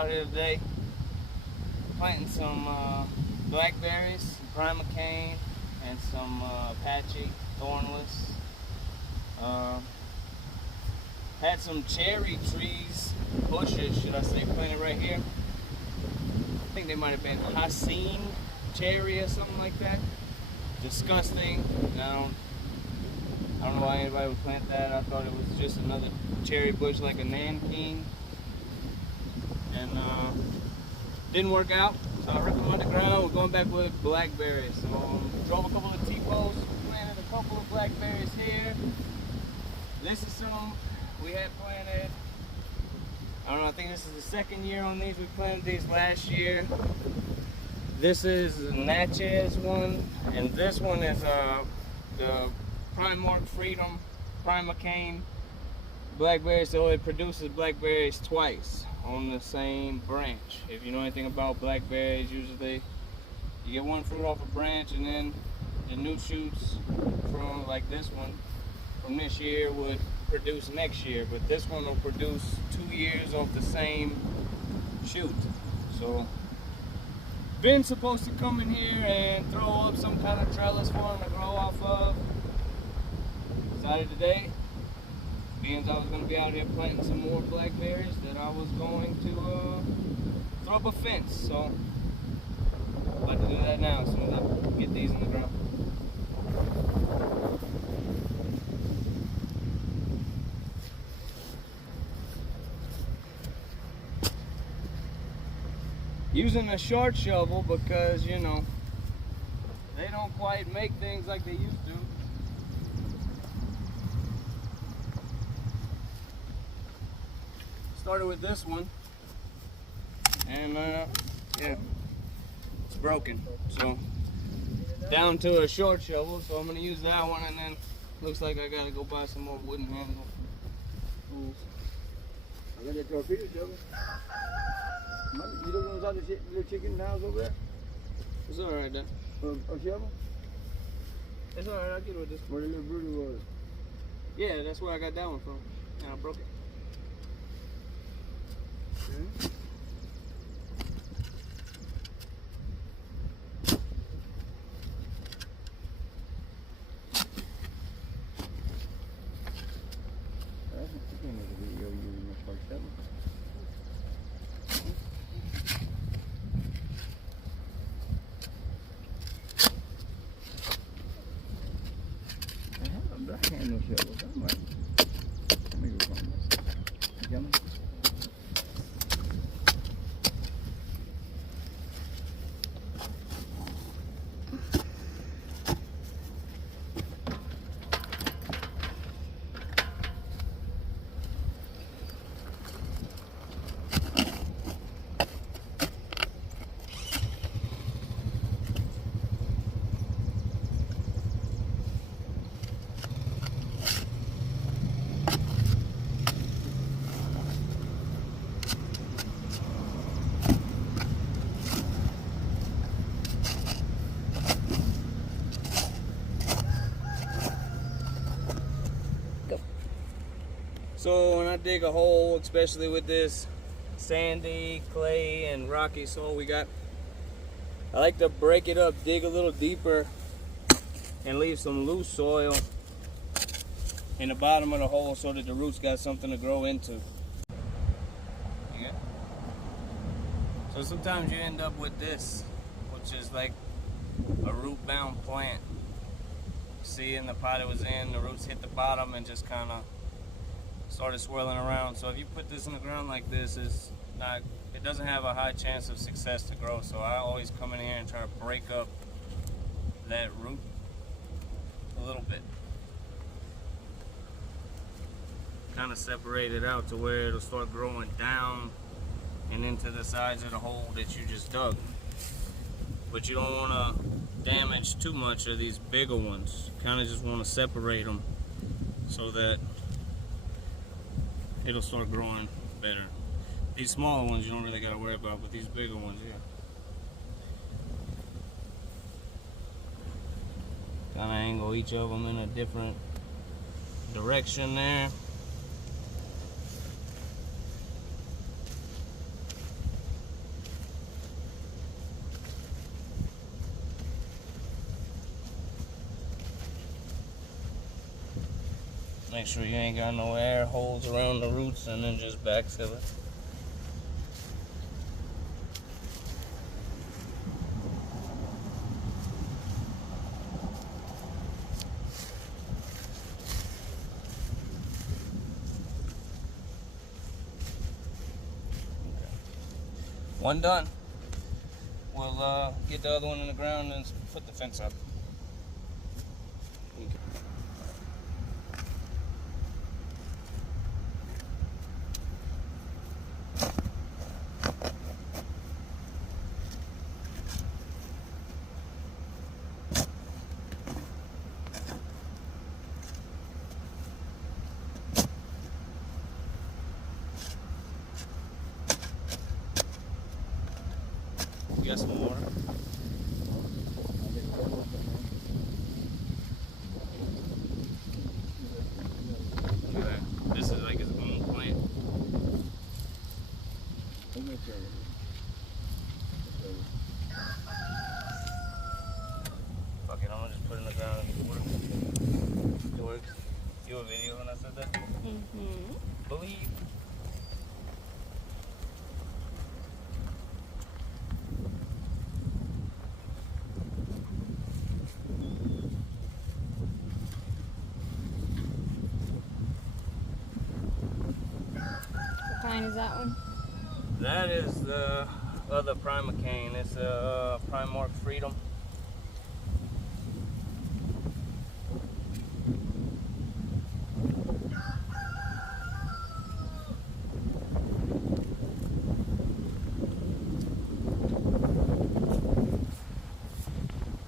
out here today planting some blackberries, prima cane, and some Apache thornless. Had some cherry trees, bushes, should I say, planted right here. I think they might have been Haseen cherry or something like that. Disgusting. I don't know why anybody would plant that. I thought it was just another cherry bush like a nanking. And didn't work out, so I ripped them underground. We're going back with blackberries. So drove a couple of T-posts, planted a couple of blackberries here. This is some we had planted. I don't know, I think this is the second year on these. We planted these last year. This is Natchez one, and this one is the Primark Freedom Prima Cane blackberry. So it produces blackberries twice on the same branch. If you know anything about blackberries, usually you get one fruit off a branch, and then the new shoots from like this one from this year would produce next year, but this one will produce 2 years off the same shoot. So Ben's supposed to come in here and throw up some kind of trellis for him to grow off of. Decided today, being I was going to be out here planting some more blackberries, that I was going to throw up a fence. So I'm about to do that now as soon as I get these in the ground. Using a short shovel because, you know, they don't quite make things like they used to. Started with this one, and yeah, it's broken. So down to a short shovel, so I'm gonna use that one, and then looks like I gotta go buy some more wooden handle tools. I got that torpedo shovel. You don't want to the little chicken house over there? It's alright, then. A shovel? It's alright, I'll get with this. Where the little broody was? Yeah, that's where I got that one from. And I broke it. Okay. I had no shovels. I'm like, let me go find this. Gentlemen. So when I dig a hole, especially with this sandy, clay, and rocky soil we got, I like to break it up, dig a little deeper, and leave some loose soil in the bottom of the hole so that the roots got something to grow into. Yeah. So sometimes you end up with this, which is like a root-bound plant. See, in the pot it was in, the roots hit the bottom and just kind of started swirling around. So if you put this in the ground like this, it doesn't have a high chance of success to grow. So I always come in here and try to break up that root a little bit. Kind of separate it out to where it'll start growing down and into the sides of the hole that you just dug. But you don't want to damage too much of these bigger ones. Kind of just want to separate them so that it'll start growing better. These smaller ones you don't really got to worry about, but these bigger ones, yeah. Kind of angle each of them in a different direction there. Make sure you ain't got no air holes around the roots, and then just backfill it. One done. We'll get the other one in the ground and put the fence up. You got some water? Okay. This is like his own plant. Fuck it, I'm gonna just put it in the ground and it works. It works. You a video when I said that? Mm-hmm. Believe. What kind is that one? That is the other Primacane. It's a Primark Freedom.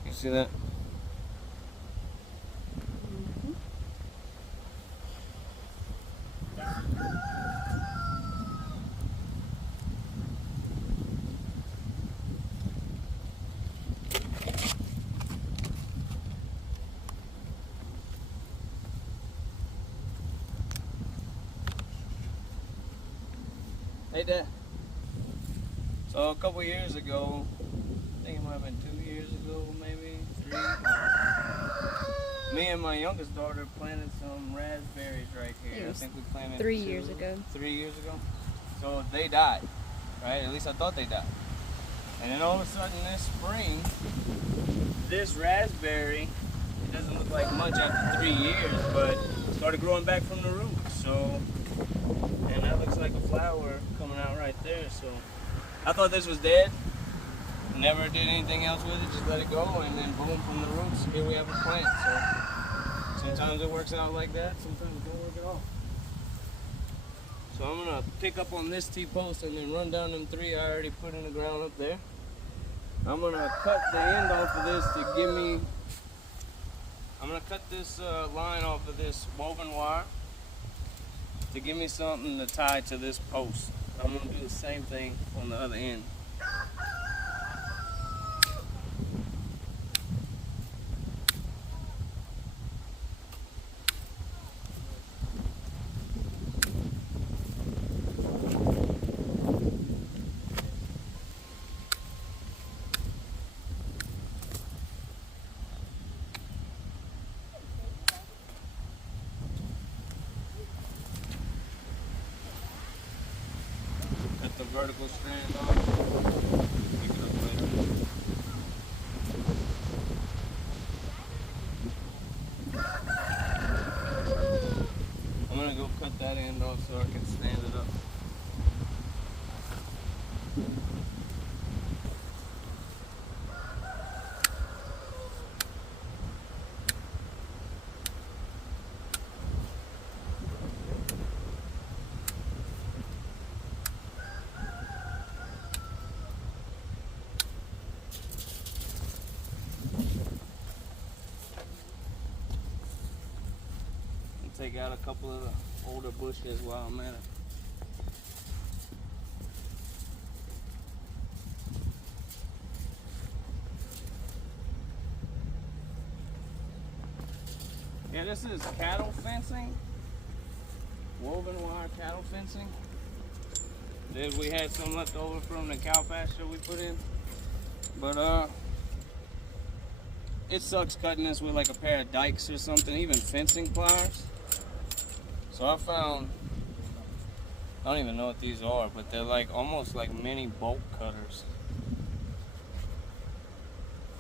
You see that? Hey, Dad. So a couple years ago, I think it might have been 2 years ago, maybe 3. Me and my youngest daughter planted some raspberries right here. I think we planted 3 years ago. 3 years ago. So they died, right? At least I thought they died. And then all of a sudden this spring, this raspberry, it doesn't look like much after 3 years, but started growing back from the roots. So, and that looks like a flower coming out right there. So I thought this was dead. Never did anything else with it, just let it go, and then boom, from the roots, here we have a plant. So sometimes it works out like that, sometimes it don't work at all. So I'm gonna pick up on this T-post and then run down them 3 I already put in the ground up there. I'm gonna cut the end off of this to give me, I'm gonna cut this line off of this woven wire to give me something to tie to this post. I'm gonna do the same thing on the other end. Cut the vertical strand off. Pick it up later. I'm gonna go cut that end off so I can stand it up. Take out a couple of the older bushes while I'm at it. Yeah, this is cattle fencing, woven wire cattle fencing. Then we had some left over from the cow pasture we put in, but it sucks cutting this with like a pair of dikes or something, even fencing pliers. So I found, I don't even know what these are, but they're like almost like mini bolt cutters.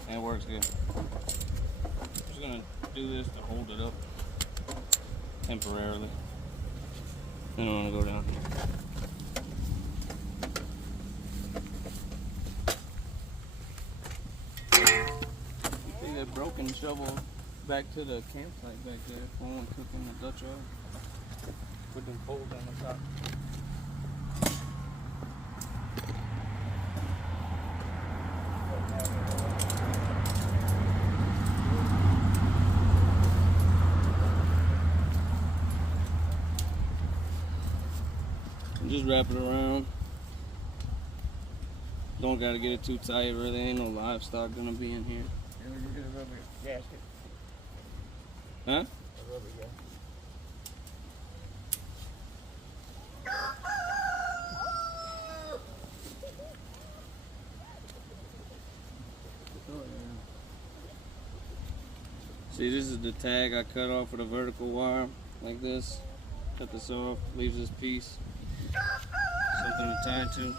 And it works good. I'm just gonna do this to hold it up temporarily. Then I'm gonna go down here. See that broken shovel back to the campsite back there for when cooking the Dutch oven. Put them poles on the top. Just wrap it around. Don't gotta get it too tight, really ain't no livestock gonna be in here. And we get a rubber gasket. Huh? A rubber gasket. See, this is the tag I cut off with a vertical wire, like this. Cut this off, leaves this piece. Something to tie it to.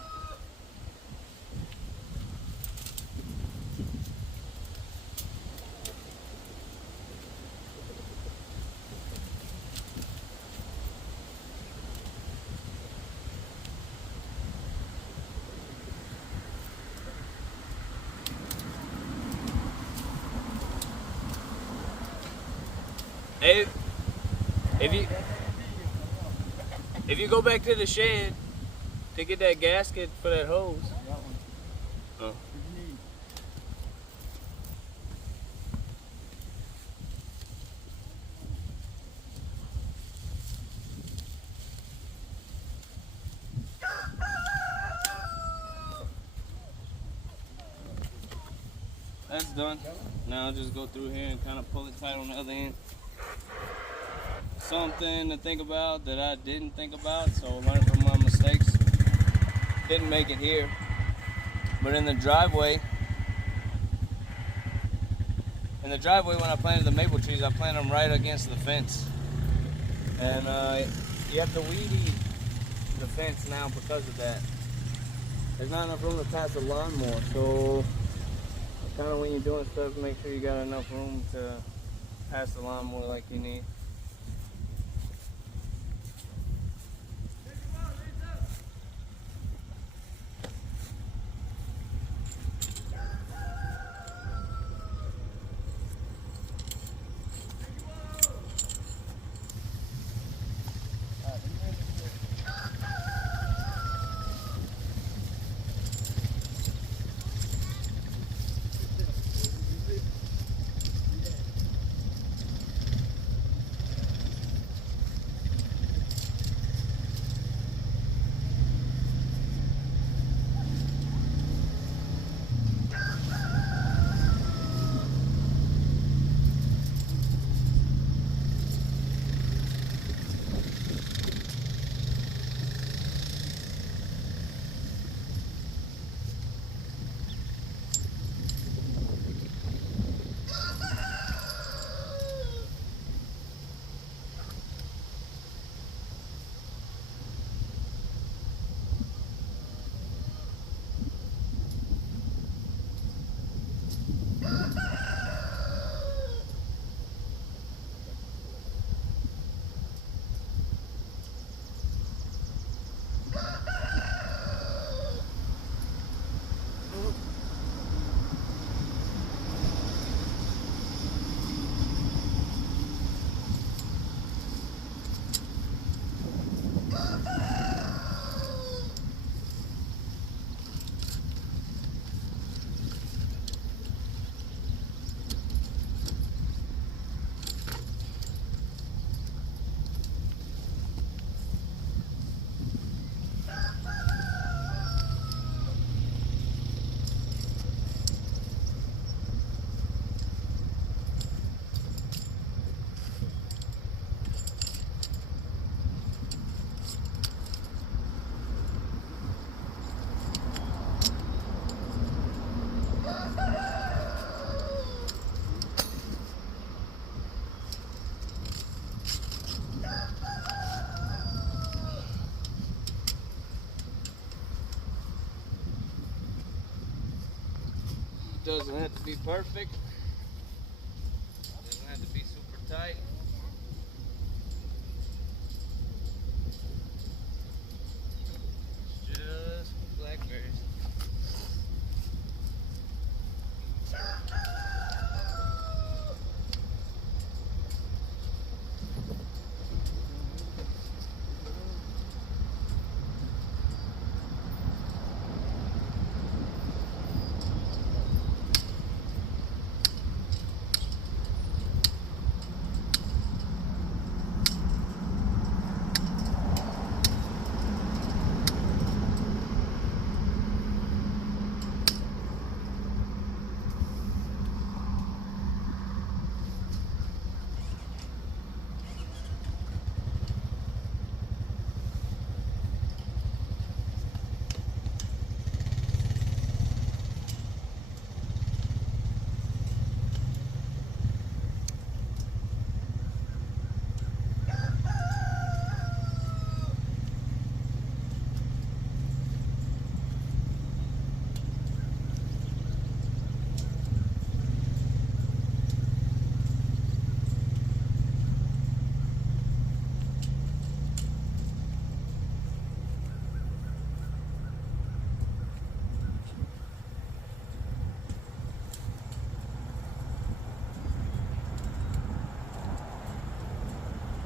Hey, if you go back to the shed to get that gasket for that hose. That one. Oh. What you need? That's done. Now I'll just go through here and kind of pull it tight on the other end. Something to think about that I didn't think about, so learn from my mistakes. Didn't make it here, but in the driveway when I planted the maple trees, I planted them right against the fence, and you have to weed eat the fence now because of that. There's not enough room to pass a lawnmower, so kind of when you're doing stuff, make sure you got enough room to pass the lawnmower like you need. doesn't have to be perfect. Doesn't have to be super tight. Just blackberries.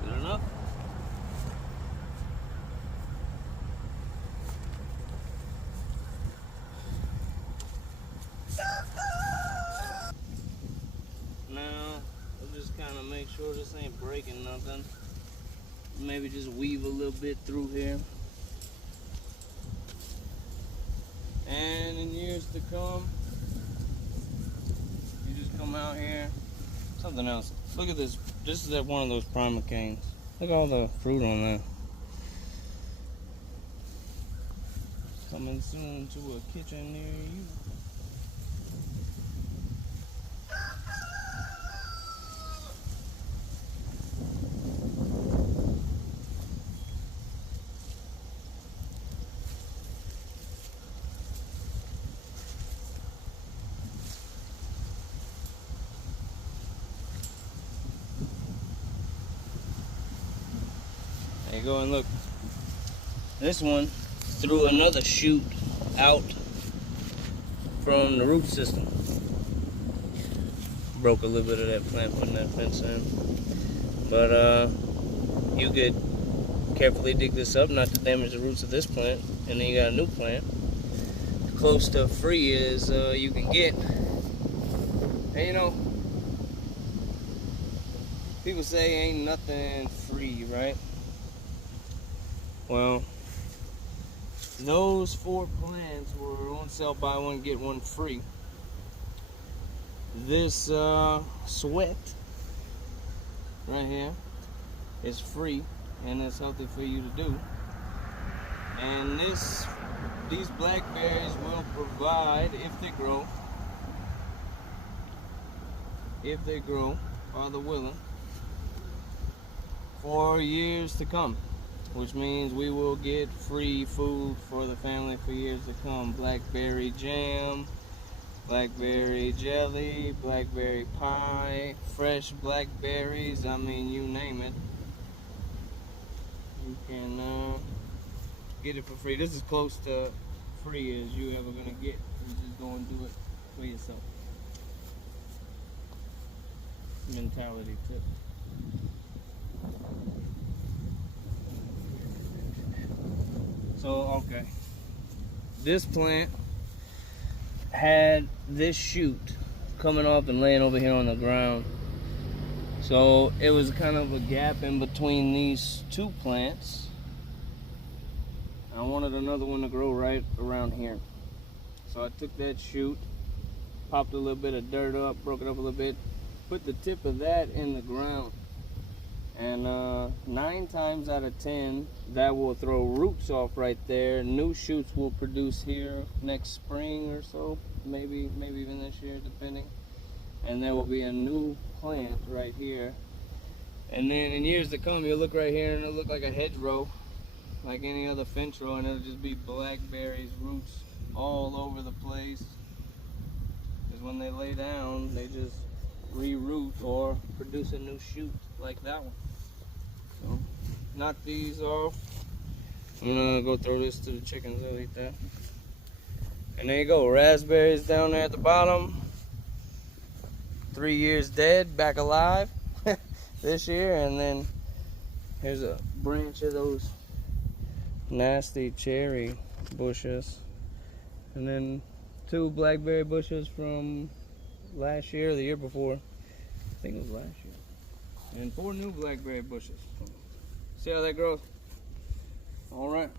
Good enough? Now, we'll just kind of make sure this ain't breaking nothing. Maybe just weave a little bit through here. And in years to come, you just come out here. Something else. Look at this. This is at one of those primer canes. Look at all the fruit on there. Coming soon to a kitchen near you. There you go, and look. This one threw another shoot out from the root system. Broke a little bit of that plant putting that fence in. But you could carefully dig this up not to damage the roots of this plant, and then you got a new plant. Close to free as you can get. And you know, people say ain't nothing free, right? Well, those 4 plants were on sale, buy one get one free. This sweat right here is free and it's healthy for you to do. And these blackberries will provide, if they grow, Father willing, for years to come. Which means we will get free food for the family for years to come. Blackberry jam, blackberry jelly, blackberry pie, fresh blackberries, I mean, you name it. You can get it for free. This is close to free as you ever gonna get. You just go and do it for yourself. Mentality tip. So, okay. This plant had this shoot coming off and laying over here on the ground. So it was kind of a gap in between these 2 plants. I wanted another one to grow right around here. So I took that shoot, popped a little bit of dirt up, broke it up a little bit, put the tip of that in the ground. And 9 times out of 10, that will throw roots off right there. New shoots will produce here next spring or so, maybe even this year, depending. And there will be a new plant right here. And then in years to come, you'll look right here and it'll look like a hedgerow, like any other fence row, and it'll just be blackberries, roots all over the place. Because when they lay down, they just reroot or produce a new shoot like that one. So, knock these off. I'm gonna go throw this to the chickens. They'll eat that. And there you go, raspberries down there at the bottom. 3 years dead, back alive this year. And then here's a branch of those nasty cherry bushes. And then 2 blackberry bushes from last year or the year before. I think it was last year. And 4 new blackberry bushes. See how that grows? All right.